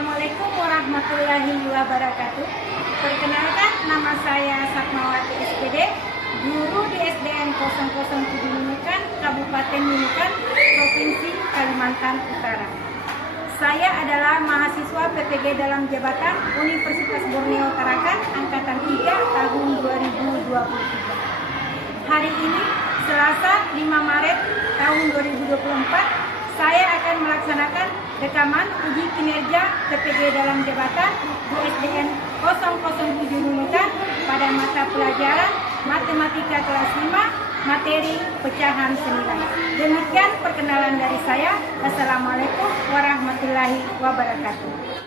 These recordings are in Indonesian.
Assalamualaikum warahmatullahi wabarakatuh. Perkenalkan, nama saya Sakmawati SPD, guru di SDN 007 Nunukan, Kabupaten Nunukan, Provinsi Kalimantan Utara. Saya adalah mahasiswa PPG dalam jabatan Universitas Borneo Tarakan, Angkatan 3 tahun 2023. Hari ini, Selasa 5 Maret tahun 2024, saya akan melaksanakan rekaman uji kinerja PPG dalam jabatan di SDN 007 Nunukan pada mata pelajaran Matematika kelas 5, materi pecahan senilai. Demikian perkenalan dari saya. Assalamualaikum warahmatullahi wabarakatuh.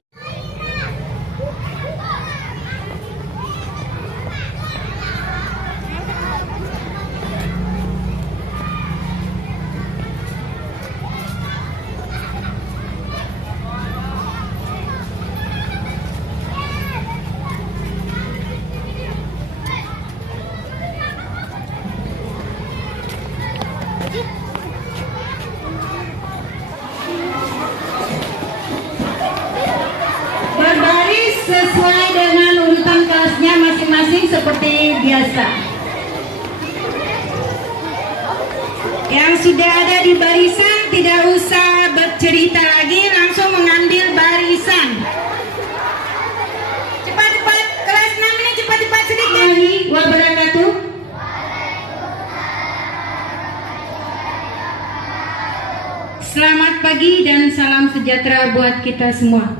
Berbaris sesuai dengan urutan kelasnya masing-masing seperti biasa. Yang sudah ada di barisan tidak usah bercerita lagi, langsung mengambil barisan. Cepat-cepat, kelas 6 ini cepat-cepat sedikit. Wabarakatuh. Selamat pagi dan salam sejahtera buat kita semua.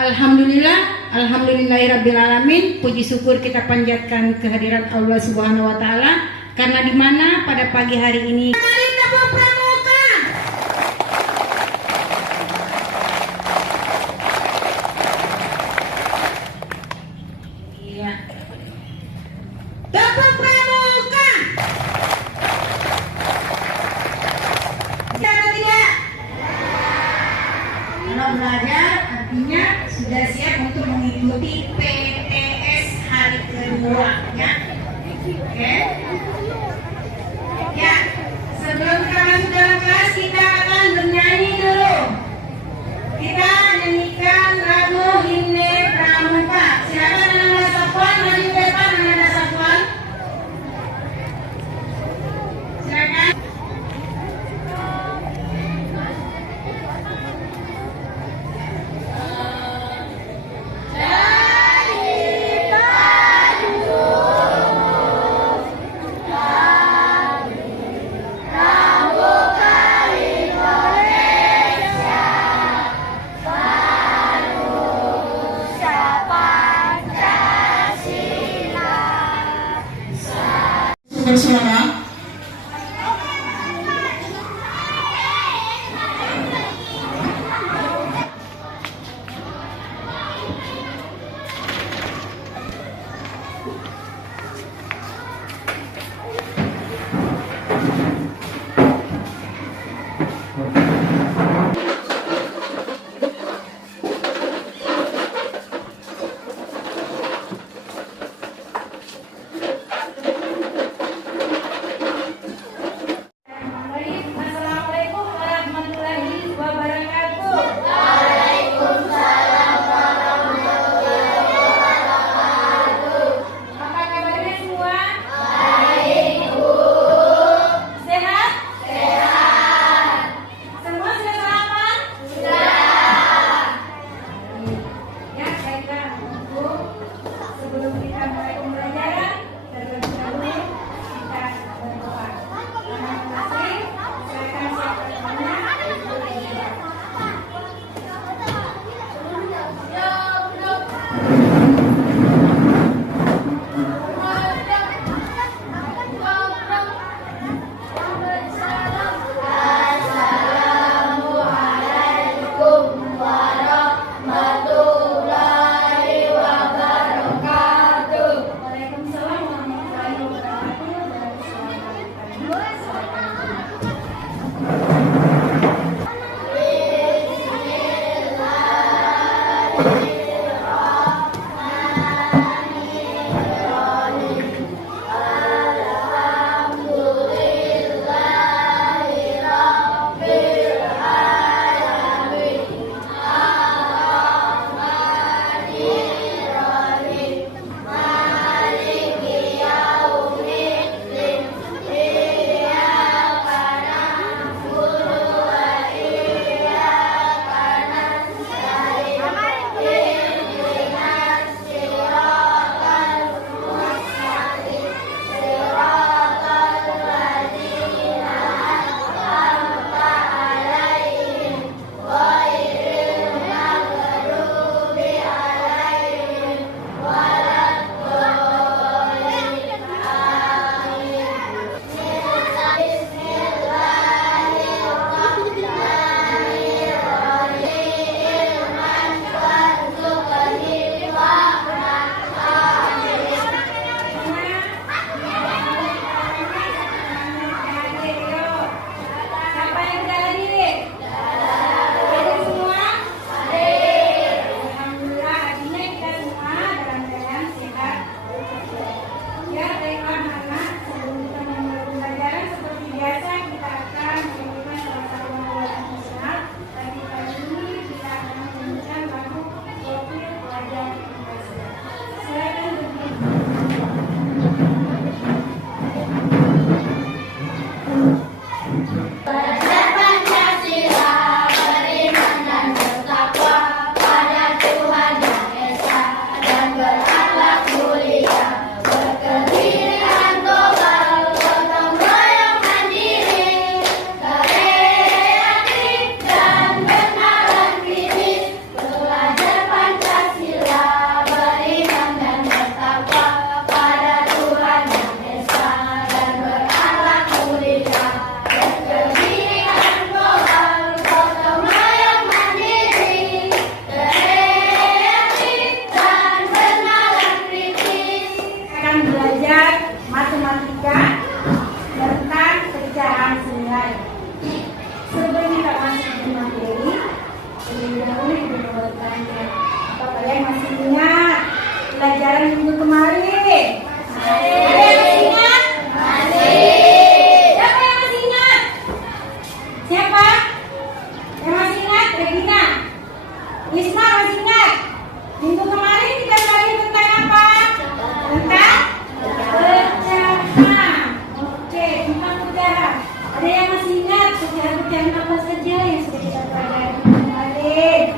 Alhamdulillahirrabbilalamin. Puji syukur kita panjatkan kehadiran Allah Subhanahu wa Ta'ala, karena di mana pada pagi hari ini Tepuk pramuka. Siapa tidak? Kalau belajar artinya sudah siap untuk mengikuti PTS hari kedua, ya. Oke. Ya, sebelum kita masuk dalam kelas, kita akan bernyanyi dulu. Kita nyanyikan lagu Himne Pramuka. Silakan anak-anak Safwan maju ke depan, anak-anak Safwan. Silakan. Bersuara. pelajaran minggu kemarin? Ada yang masih ingat? Siapa yang masih ingat? Siapa? Yang masih ingat? Regina. Isma masih ingat? Minggu kemarin kita belajar tentang apa? Tentang pecahan. Oke, tentang pecahan. Ada yang masih ingat pecahan-pecahan apa saja yang sudah kita pelajari kemarin?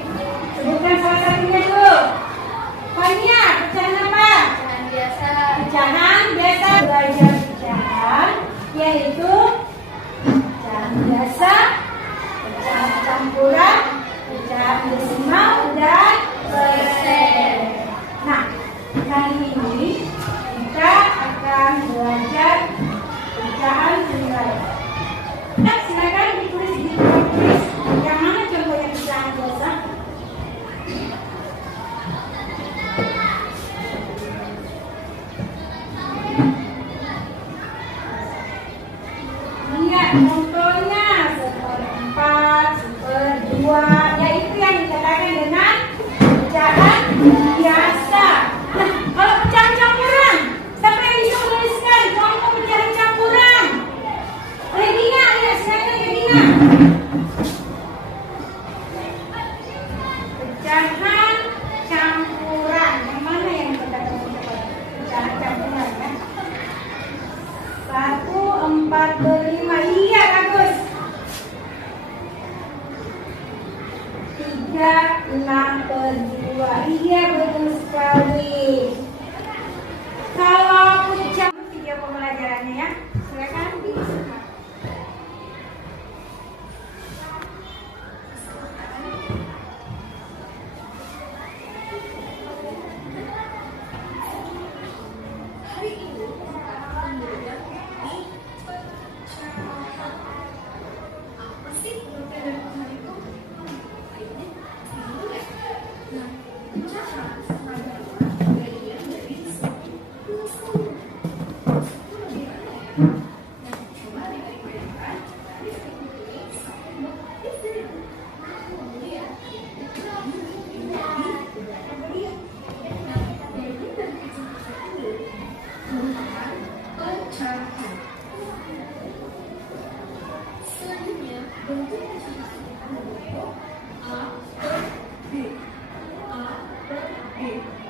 Sebutkan salah satunya dulu. Fania, pecahan apa? Pecahan biasa. Belajar pecahan yaitu pecahan biasa, pecahan campuran, pecahan desimal, dan persen. Nah, kali ini kita akan belajar pecahan nilai. Nah, silakan ditulis di tulis yang mana contohnya pecahan biasa. Lihat contohnya 1/4, 1/2, yaitu yang dikatakan dengan pecahan biasa. Nah, kalau pecahan campuran, siapa yang bisa menuliskan contoh pecahan campuran? Regina, lihat silakan Regina. Pecahan campuran, yang mana yang dikatakan pecahan campuran ya? 1/4/5, iya bagus. 3/6/2, iya betul sekali. Kalau pecahan video pembelajarannya ya, silakan disimak.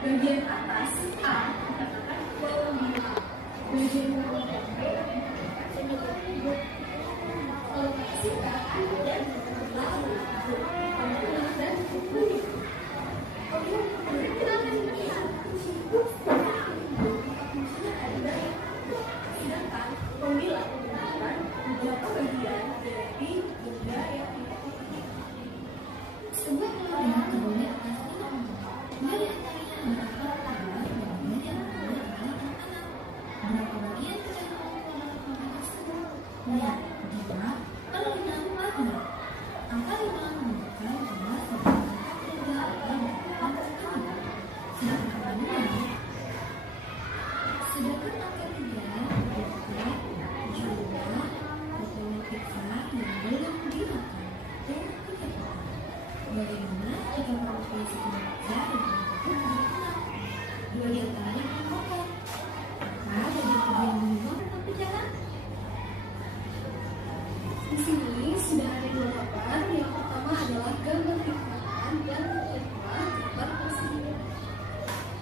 Bagian atas A dikatakan kolom 5. Bagian bawah B lokasi K dan lalu dan kuning. Oke, kita akan lihat sedangkan pemilah menggunakan beberapa bagian dari benda yang tidak kotor. Sebuah kemudian tabelnya atas ini berapa bagian lihat jika kalau 5 ada angka 5 menunjukkan jumlah sebanyak 3 sedangkan angka 3 menunjukkan jumlah matematika yang belum dimakan dan dikatakan bagaimana jika provinsi Indonesia dan dua di antaranya dimakan maka bagi yang minum tentang pecahan. Di sini sudah ada dua gambar. Yang pertama adalah gambar lingkaran dan yang kedua gambar persegi.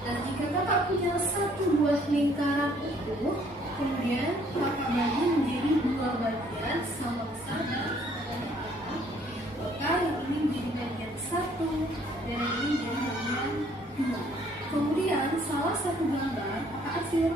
Dan jika kakak punya satu buah lingkaran itu, kemudian kakak bagi menjadi dua bagian sama besar dan maka yang ini menjadi bagian 1 dan yang ini menjadi bagian 2. Kemudian salah satu gambar kakak hasil.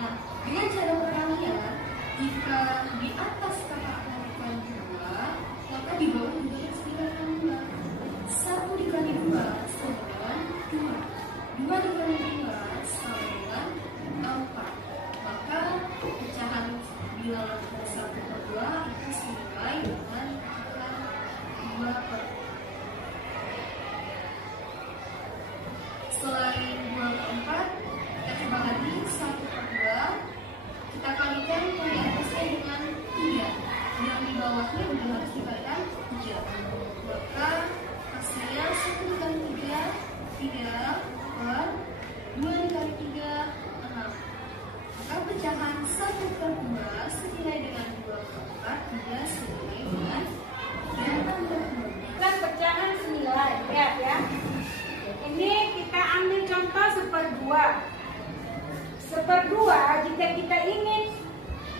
Nah, dengan cara peralihan, jika di atas kakak melakukan 2, maka di bawah juga harus dilakukan Seperdua, jika kita ingin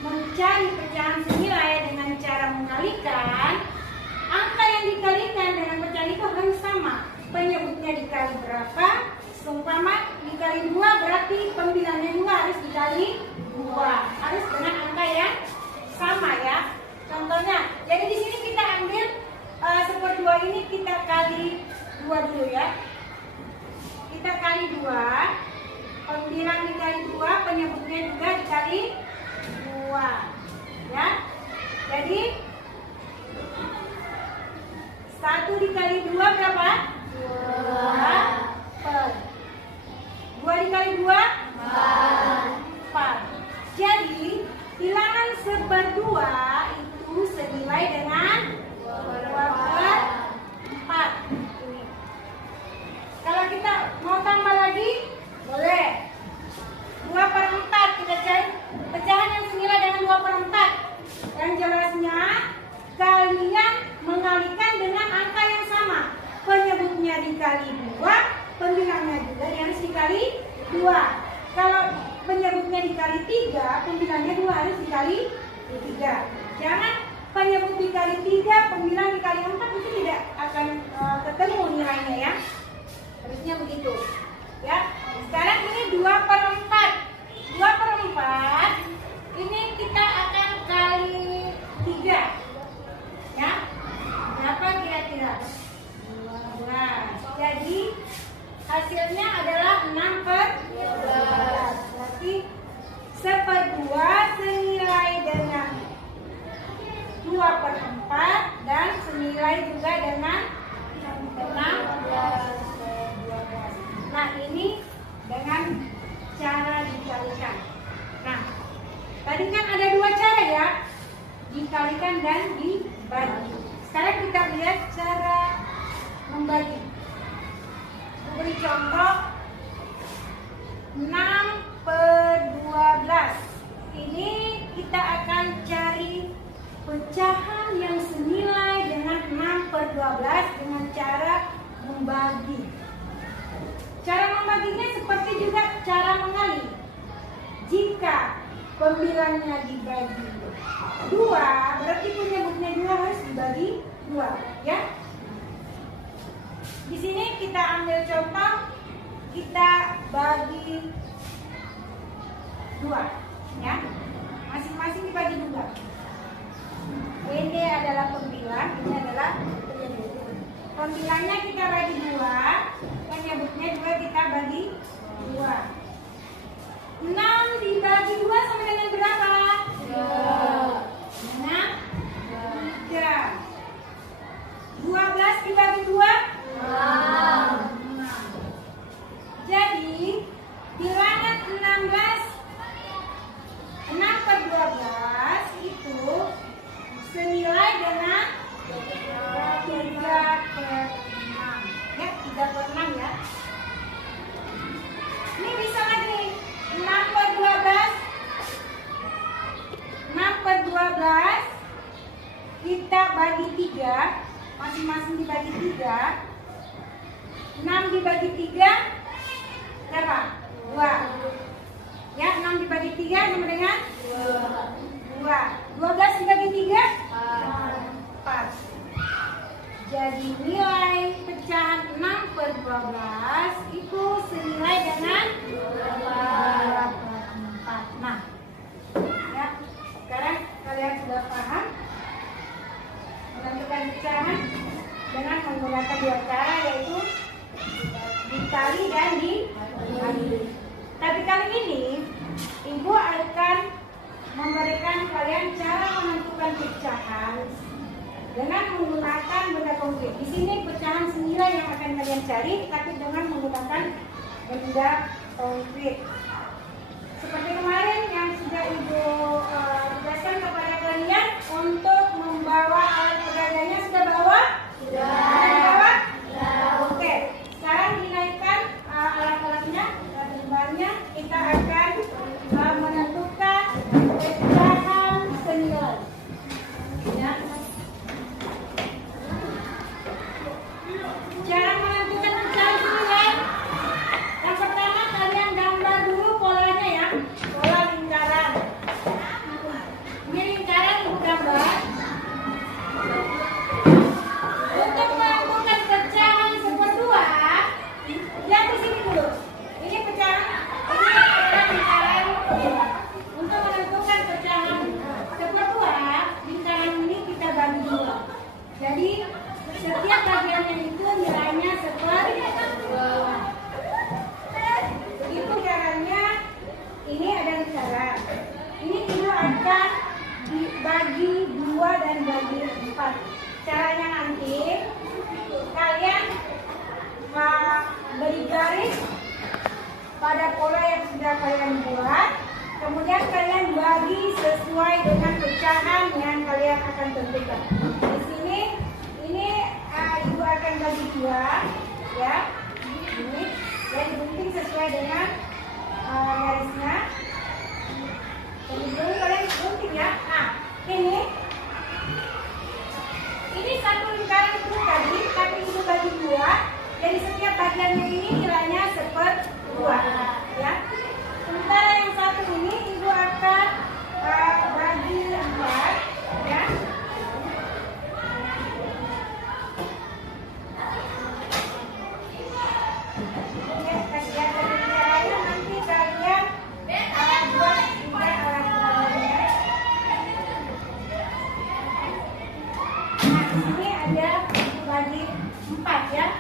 mencari pecahan senilai dengan cara mengalikan, angka yang dikalikan dengan pecahan itu harus sama. Penyebutnya dikali berapa? Seumpama dikali 2 berarti pembilangnya juga harus dikali 2. Harus dengan angka yang sama ya. Contohnya, jadi di sini kita ambil seperdua ini kita kali 2 dulu ya. Kita kali 2. Pembilang dikali 2, penyebutnya juga dikali 2 ya. Jadi 1 dikali 2 berapa? 2 dikali 2? 4. Jadi bilangan seperdua itu senilai dengan 2/4. Kalau kita mau tambah lagi boleh 2/4. Kita cari pecahan yang senilai dengan 2/4. Yang jelasnya kalian mengalikan dengan angka yang sama. Penyebutnya dikali 2, pembilangnya juga harus dikali 2. Kalau penyebutnya dikali 3, pembilangnya juga harus dikali 3. Jangan penyebut dikali 3, pembilang dikali 4, itu tidak akan ketemu nilainya ya. Harusnya begitu ya. Sekarang ini 2/4. 2/4 ini kita akan kali 3 ya. Berapa kira-kira? 12. Jadi hasilnya adalah 6/12. Berarti seperdua senilai dengan 2/4 dan senilai juga dengan 16/12. Nah ini dengan cara dikalikan. Nah tadi kan ada 2 cara ya, dikalikan dan dibagi. Sekarang kita lihat cara membagi. Beri contoh 6/12. Ini kita akan cari pecahan yang senilai dengan 6/12 dengan cara membagi. Cara membaginya seperti juga cara mengali. Jika pembilangnya dibagi 2, berarti penyebutnya juga harus dibagi 2 ya. Di sini kita ambil contoh, kita bagi 2 ya. Masing-masing dibagi 2. Ini adalah pembilang, ini adalah penyebut. Pembilangnya kita bagi 2, penyebutnya juga kita bagi 2. 6 dibagi 2 sama dengan berapa? 3. 12 dibagi 2? 6. Jadi bilangan 6/12 itu senilai dengan 3/6 ya, 3/6 ya. Ini bisa lagi 6/12 kita bagi 3, masing-masing dibagi 3. 6 dibagi 3 berapa? 2 ya. 6 dibagi 3 sama dengan 2. 12 dibagi 3 4. Jadi nilai pecahan 6/12 itu senilai dengan 2/4. Nah ya, sekarang kalian sudah paham menentukan pecahan dengan menggunakan 2 cara, yaitu dikali dan dibagi. Tapi kali ini Ibu akan memberikan kalian cara menentukan pecahan dengan menggunakan benda konkret. Di sini pecahan senilai yang akan kalian cari, tapi dengan menggunakan benda konkret. Seperti kemarin yang sudah Ibu jelaskan kepada kalian, untuk membawa alat pegawainya sudah bawa? Sudah bawa? Oke. Sekarang dinaikkan alat-alatnya, bahannya. Kita akan menentukan pecahan senilai. Ya. Cara menentukan pecahan senilai, yang pertama kalian kalian buat. Kemudian kalian bagi sesuai dengan pecahan yang kalian akan tentukan. Di sini ini ibu akan bagi dua, ya. Ini dan digunting sesuai dengan garisnya. Kemudian kalian gunting ya. Nah, ini satu lingkaran itu tadi, tapi ibu bagi dua. Jadi setiap bagiannya ini nilainya 1/2, ya. Sementara yang satu ini ibu akan bagi 4, ya. Kasih lihat caranya, nanti kalian buat juga alat peragamnya. Nah, di sini ada bagi 4, ya.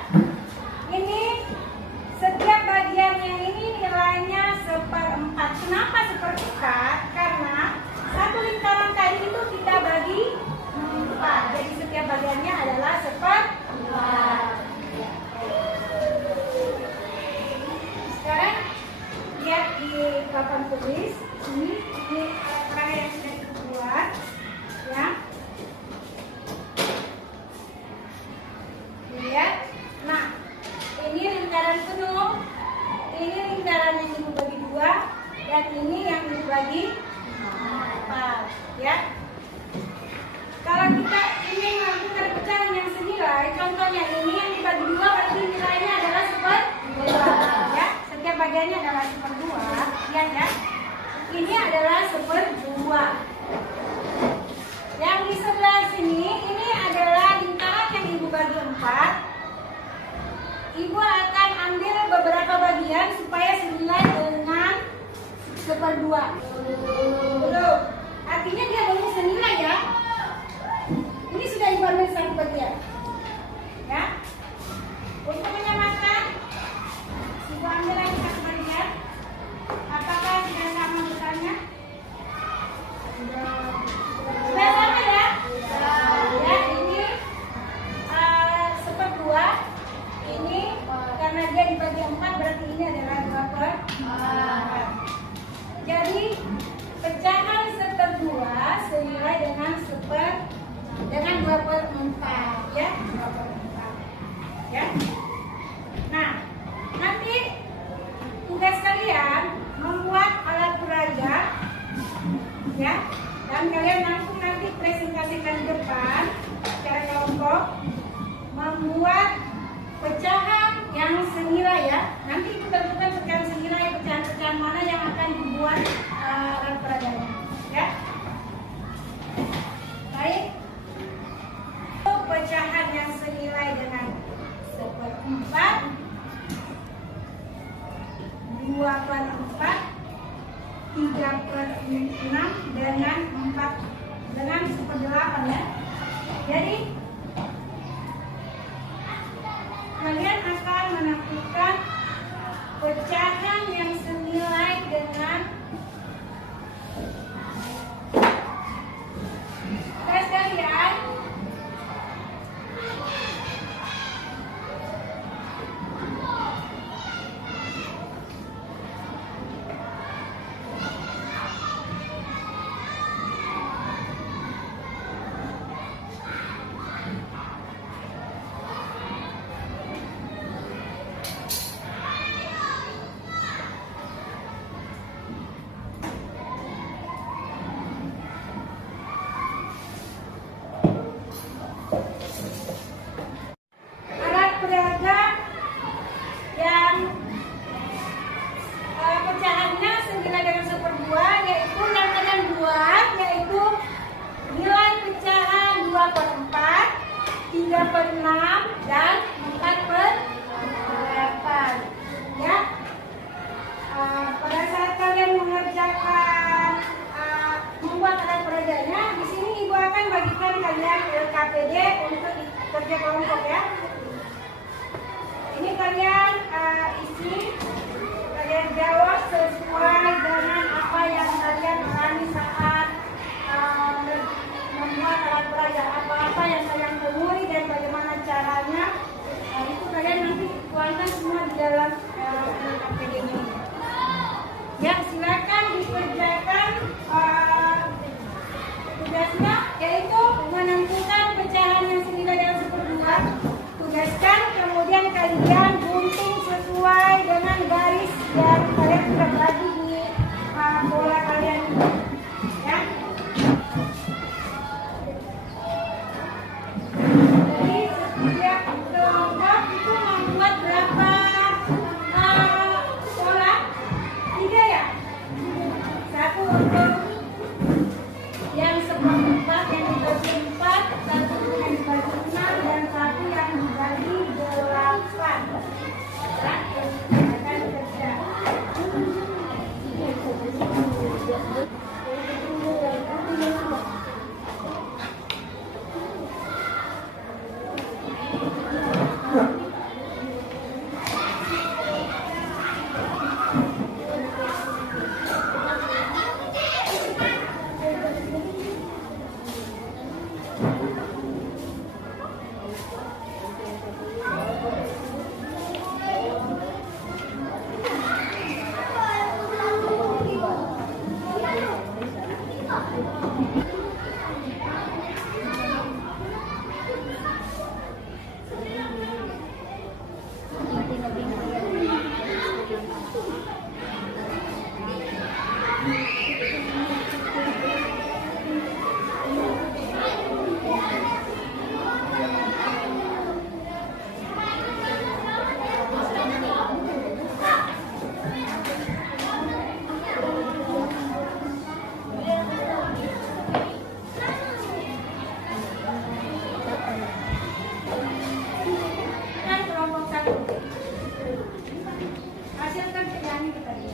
Ini setiap bagiannya ini nilainya 1/4. Kenapa 1/4? Karena satu lingkaran tadi itu kita bagi 4. Jadi setiap bagiannya adalah 1/4. Sekarang lihat di papan tulis ini perangkat yang sudah dibuat, ya. Lihat. Nah, ini lingkaran penuh, ini lingkaran yang ibu bagi 2, dan ini yang ibu bagi 4, ya. Kalau kita ingin melakukan pecahan yang senilai, contohnya ini yang dibagi 2 berarti nilainya adalah 1/2, ya. Setiap bagiannya adalah 1/2, ya. Ini adalah 1/2. Yang di sebelah sini ini adalah lingkaran yang ibu bagi 4. Ibu akan ambil beberapa bagian supaya senilai dengan 1/2. Belum. Artinya dia belum senilai, ya. Ini sudah ibu ambil satu bagian, ya. Untuk menyamakan, ibu ambil lagi satu bagian. Apakah sudah sama besarnya? Sudah sama, ya. Ya, ini 1/2. Ini karena dia dibagi 4 berarti ini adalah 2/4. Jadi pecahan 1/2 senilai dengan 2/4, ya. 2/4, ya. Nah, nanti tugas kalian membuat alat peraga, ya. Dan kalian langsung nanti presentasikan di depan secara kelompok membuat pecahan yang senilai, ya. Nanti itu tentukan pecahan senilai, pecahan-pecahan mana yang akan dibuat alat peraganya, ya. Baik. Pecahan yang senilai dengan 1/4, 2/4, 3/6 dengan 1/8, ya. Jadi kalian akan menampilkan pecahan yang senilai dengan kalian alat peraga yang pecahannya senilai dengan 1/2, yaitu yang kalian buat, yaitu nilai pecahan 2/4, 3/6 dan 4/8, ya. Pada saat kalian mengerjakan membuat alat peraganya, di sini ibu akan bagikan kalian KPD untuk kerja kelompok, ya. Ini kalian isi, kalian jawab sesuai dengan apa yang kalian alami saat membuat alat peraga, apa-apa yang kalian temui dan bagaimana caranya. Itu kalian nanti tuangkan semua di dalam KPD ini, ya. dan kalian sudah lagi di bola kalian ini, ya. Jadi setiap kelompok itu membuat berapa bola? 3 ya. Satu untuk yang seperempat yang dibagi 4, satu yang dibagi 6, dan satu yang dibagi 8. Akan kerja. Hasilkan kerjaan itu tadi.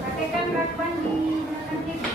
Pakaikan lakban di belakang titik.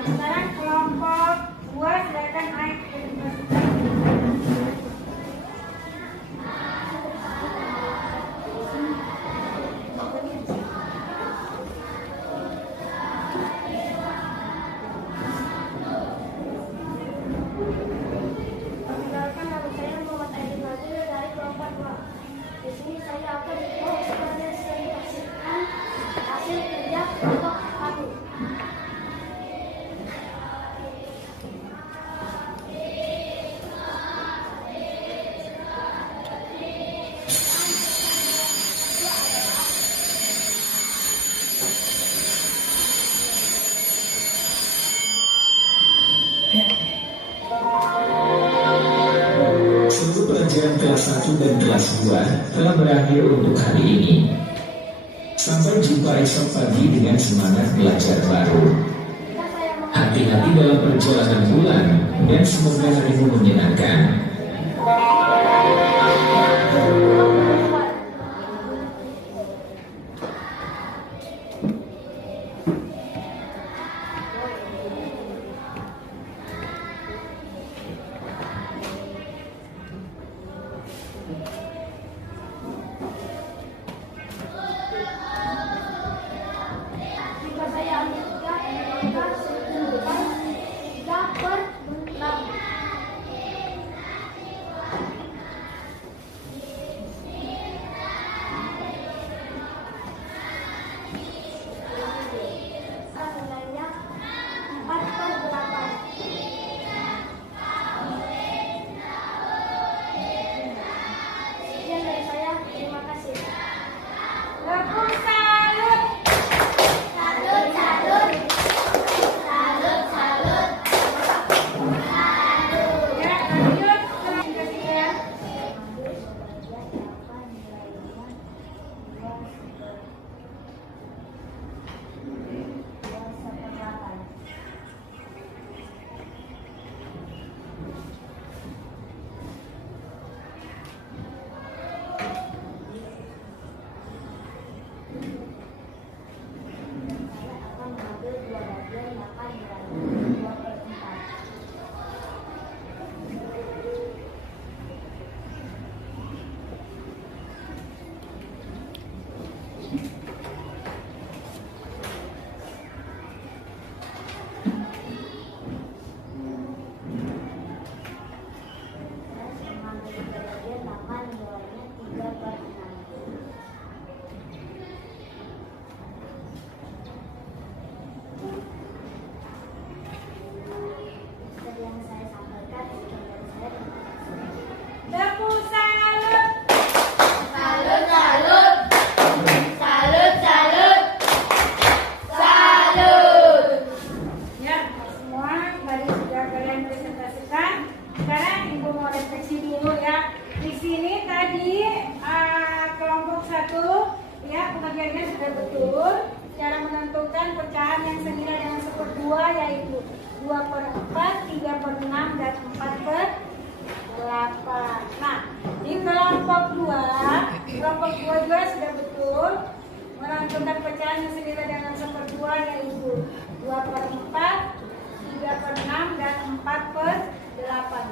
Sekarang kelompok 2 silakan naik ke Perkenalkan, nama saya Muhammad Aidil Nazir dari kelompok 2. Di sini saya akan mempresentasikan hasil kerja kelompok 1. Seluruh pelajaran kelas 1 dan kelas 2 telah berakhir untuk hari ini. Sampai jumpa esok pagi dengan semangat belajar baru. Hati-hati dalam perjalanan pulang dan semoga harimu menyenangkan. Jika saya ambil 3, maka saya tunjukkan 3/6. pengertiannya sudah betul. Cara menentukan pecahan yang senilai dengan 1/2 yaitu 2/4, 3/6, dan 4/8. Nah, di kelompok 2 juga sudah betul. Menentukan pecahan yang senilai dengan 1/2 yaitu 2/4, 3/6, dan 4/8.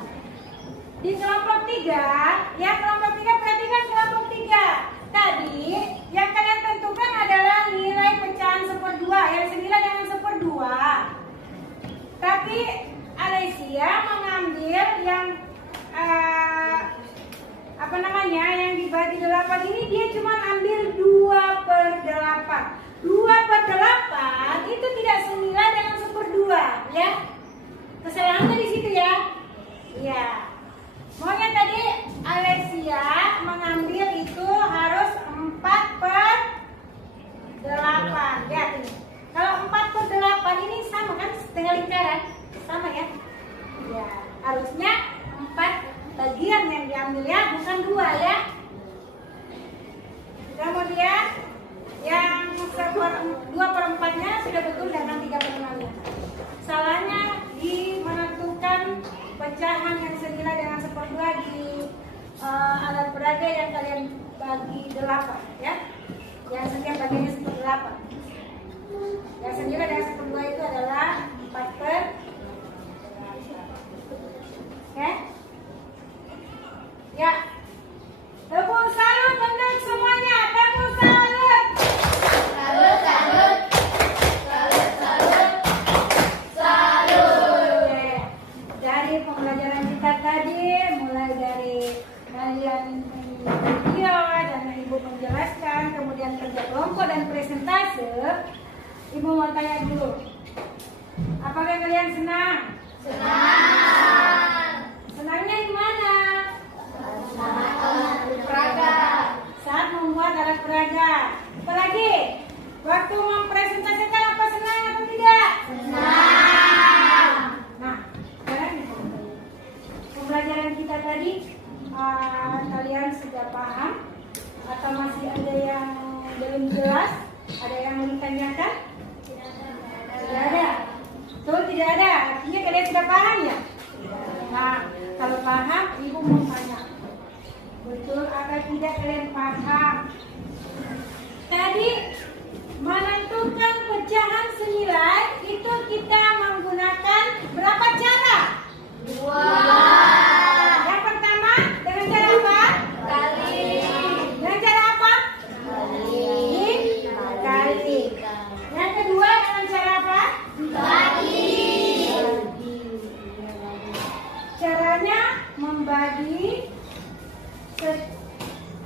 Di kelompok 3, ya kelompok 3, perhatikan kelompok 3. Tadi yang kalian tentukan adalah nilai pecahan 1/2 yang senilai dengan 1/2. Tapi Alessia mengambil yang yang dibagi 8 ini, dia cuma ambil 2/8. 2/8 itu tidak senilai dengan 1/2, ya. Kesalahannya di situ ya. Iya. Maunya tadi Alessia mengambil itu harus 4/8. Lihat ini. Kalau 4/8 ini sama kan, setengah lingkaran, sama ya. Ya, harusnya 4 bagian yang diambil ya, bukan 2 ya. Kemudian yang 2/4-nya sudah betul dengan 3/6-nya. Salahnya di menentukan pecahan yang senilai dengan 1/2 di alat peraga yang kalian bagi 8 ya. Yang setiap bagiannya 1/8. Yang senilai dengan 1/2 itu adalah 4/8. Oke? Ya. Tepuk salut untuk semuanya. Tepuk salut. Salut, salut. Salut, salut. Salut. Oke. Dari pembelajaran kita tadi, mulai dari kalian video dan Ibu menjelaskan, kemudian kerja kelompok dan presentase, Ibu mau tanya dulu. Apakah kalian senang? Senang. Senangnya di mana? Peraga. Saat membuat alat peraga. Apalagi? Waktu mempresentasikan apa senang atau tidak? Senang. Nah, sekarang pembelajaran kita tadi kalian sudah paham atau masih ada yang belum jelas? Ada yang mau ditanyakan? Tidak ada. Betul, tidak ada. Artinya kalian sudah paham ya? Nah, kalau paham, Ibu mau tanya. Betul atau tidak kalian paham? Tadi menentukan pecahan senilai itu kita menggunakan berapa cara? 2 Yang pertama dengan cara apa? kali. Dengan cara apa? Kali. Kali. Yang kedua dengan cara apa? Bagi. Caranya membagi,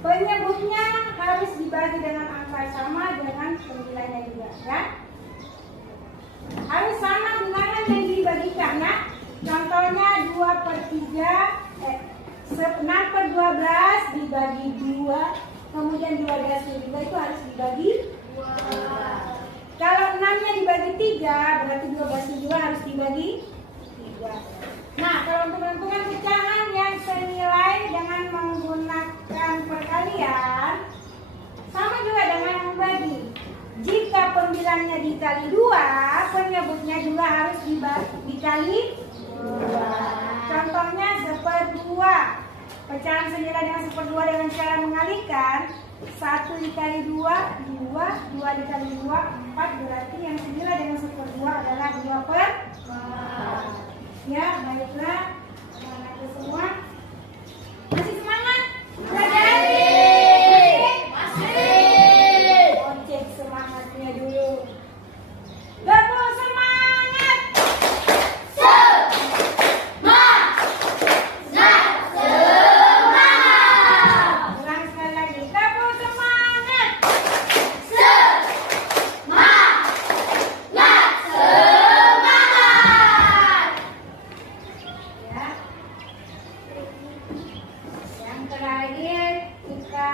penyebutnya harus dibagi dengan angka sama dengan penilaiannya juga ya. Harus sama bilangan yang dibagikan ya. Contohnya 6/12 dibagi 2, kemudian 12/2 itu harus dibagi 2. Kalau 6-nya dibagi 3, berarti 12/2 harus dibagi 3. Nah, kalau untuk menentukan pecahan yang senilai dengan menggunakan perkalian, sama juga dengan membagi. Jika pembilangnya dikali 2, penyebutnya juga harus dikali 2. Contohnya 1/2. Pecahan senilai dengan 1/2 dengan cara mengalihkan. 1 dikali 2, 2. 2 dikali 2, 4. Berarti yang senilai dengan 1/2 adalah 2/4. Ya, baiklah. Anak-anak semua masih semangat? Belajar? Masih. Oh, cek semangatnya dulu. Tepuk semangat. Ulang sekali lagi. Tepuk semangat. Ya. Yang terakhir kita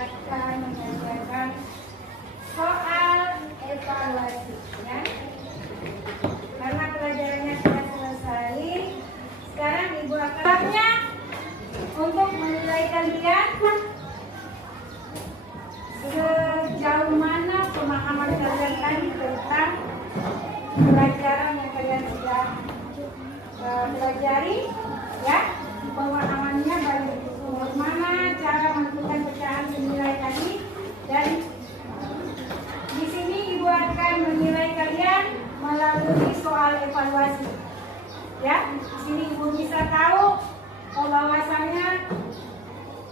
akan mengajarkan soal evaluasi ya. Karena pelajarannya sudah selesai, sekarang Ibu akan untuk menilai kalian sejauh pelajaran yang kalian sudah pelajari, ya. Pemahamannya bagaimana cara menentukan pecahan senilai tadi, dan di sini Ibu akan menilai kalian melalui soal evaluasi. Ya, di sini Ibu bisa tahu bahwasannya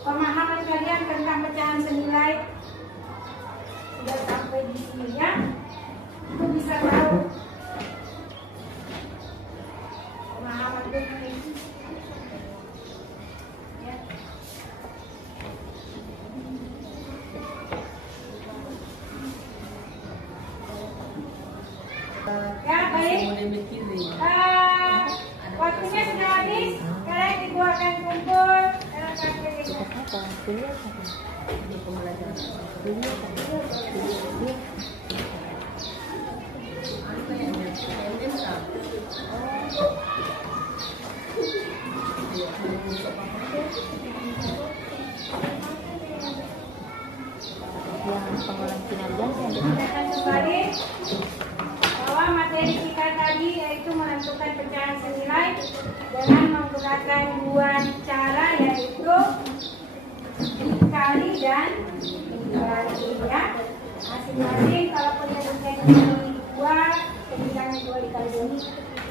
pemahaman kalian tentang pecahan senilai sudah sampai di sini, ya. Ibu bisa tahu pemahaman itu. Ya. Ya, baik. Waktunya sudah habis. Sekarang Ibu akan kumpul dalam KTP. Kita akan kembali bahwa materi kita tadi yaitu menentukan pecahan senilai dengan menggunakan dua cara, yaitu dikali dan dibagi, ya. Masing-masing kalau penyebutnya dua, pembilangnya 2 dikali 2.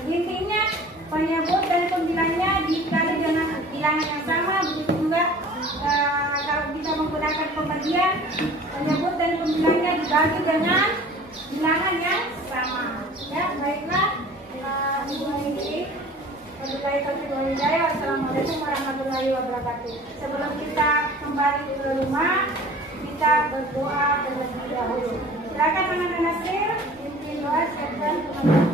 Intinya penyebut dan pembilangnya dikali dengan bilangan yang sama. Begitu juga kalau kita menggunakan pembagian, penyebut dan pembilangnya dibagi dengan bilangan yang sama. Ya, baiklah. Assalamualaikum warahmatullahi wabarakatuh. Sebelum kita kembali ke rumah, kita berdoa terlebih dahulu. Silakan teman-teman Nasir, pimpin doa, siapkan teman-teman.